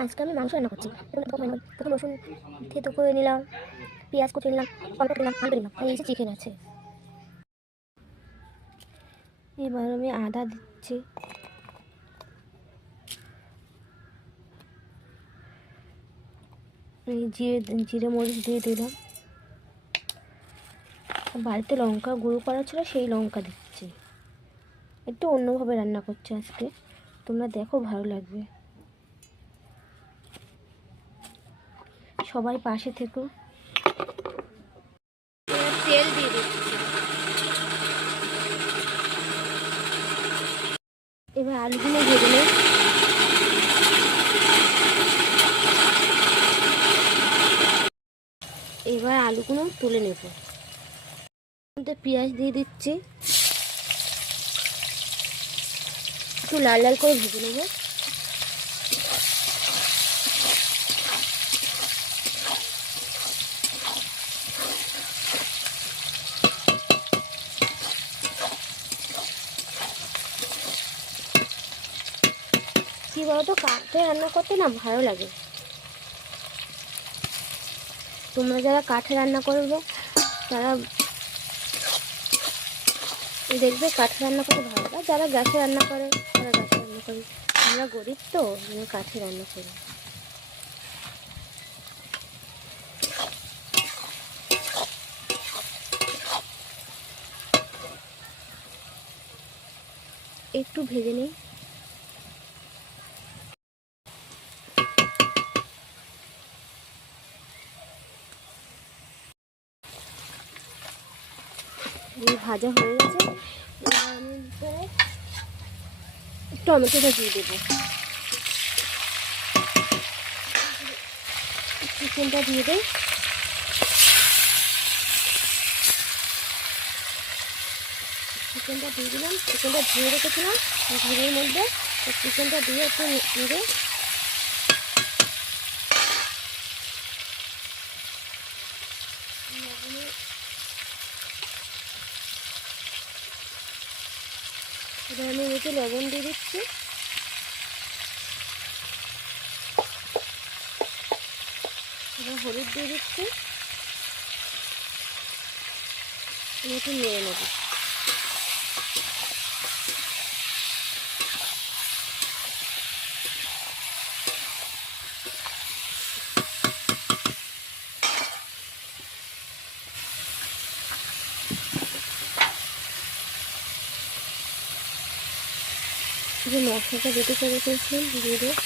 আজকে আমি মাংস রান্না করছি। প্রথম রসুন থেতো করে নিলাম, পেঁয়াজ কুচি নিলাম, টমেটো নিলাম, আলু নিলাম, এই এসে চিকেন আছে। এবার আমি আদা দিচ্ছি, জিরে মরিচ দিয়ে দিলাম। বাড়িতে লঙ্কা গুঁড়ো করা ছিল, সেই লঙ্কা দিচ্ছি। একটু অন্যভাবে রান্না করছি আজকে, তোমরা দেখো, ভালো লাগবে। সবাই পাশে থেকো। তেল দিয়ে দিচ্ছি। এবার আলুগুলো ভেজে নেব। এবার আলুগুলো তুলে নেব। পেঁয়াজ দিয়ে দিচ্ছি, একটু লাল লাল করে ভেজে নেব। কি বলতো, কাঠে রান্না করতে না ভালো লাগে। তোমরা যারা কাঠে রান্না করবে তারা দেখবে কাঠে রান্না করতে ভালো লাগে। যারা গ্যাসে রান্না করে তারা গ্যাসে রান্না করে। আমরা গরিব তো, আমরা কাঠে রান্না করি। একটু ভেজে নিই। ভাজা হয়ে গেছে। এবার আমি টমেটোটা দিয়ে দেবো, চিকেনটা দিয়ে দেয়। চিকেনটা দিয়ে দিলাম, চিকেনটা ধুয়ে রেখেছিলাম ঝুড়ির মধ্যে। চিকেনটা দিয়ে একটু নেড়ে এবার আমি এতে লবণ দিয়ে দিচ্ছি। এবার হলুদ দিয়ে দিচ্ছি, একটু নেড়ে নেব। যে মশলাটা রেডি করে রেখেছিলাম দিয়ে দেব।